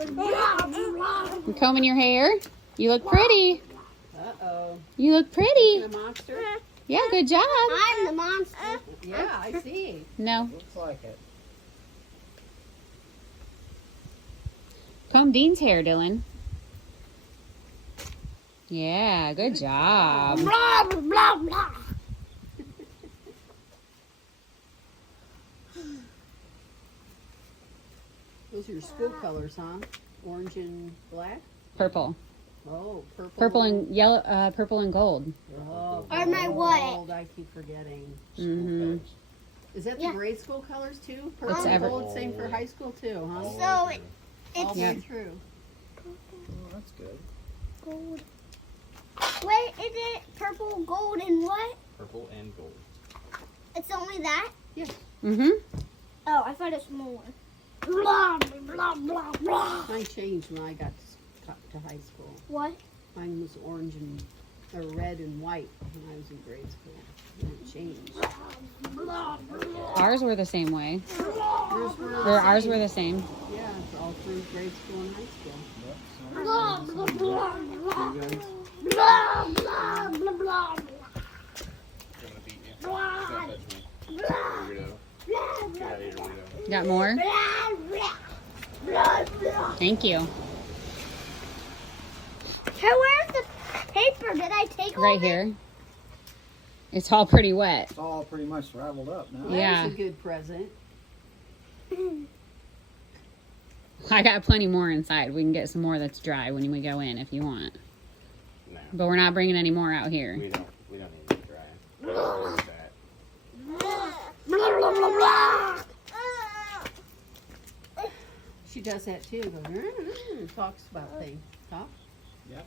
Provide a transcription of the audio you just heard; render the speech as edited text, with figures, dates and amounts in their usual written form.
You combing your hair? You look pretty. Uh-oh. You look pretty. The monster? Yeah, good job. I'm the monster. Yeah, I see. No. Looks like it. Comb Dean's hair, Dylan. Yeah, good job. Blah, blah, blah. Those are your school colors, huh? Orange and black? Purple. Oh, purple. Purple and yellow, purple and gold. Oh, Or my what? gold, I keep forgetting. Mm-hmm. Is that the Yeah. grade school colors too? Purple It's and ever- gold, same for high school too, huh? So All it's the Yeah. way through. Oh, that's good. gold. Wait, is it purple, gold, and what? Purple and gold. It's only that? Mm-hmm. Oh, I thought it's more. Blah, blah, blah, blah. Mine changed when I got to high school. What? Mine was orange and or red and white when I was in grade school. And it changed. Ours were the same way. Yours were Or ours were the same. yeah, it's all through grade school and high school. Yep. Blah, blah, blah, blah. You guys? Blah, blah, blah, blah. I'm gonna beat you. Blah, Don't touch me. blah, Weirdo. blah, Get out of here, weirdo. Got more? blah, blah, blah, blah. Thank you. Hey, where's the paper? Did I take all Right of it? here. It's all pretty wet. It's all pretty much raveled up now. Well, Yeah. That was a good present. I got plenty more inside. We can get some more that's dry when we go in if you want. No, But we're not bringing any more out here. we don't need to dry. Where is that? Blah, blah, blah, blah. She does that too. Goes, talks about things. Talk. Yep.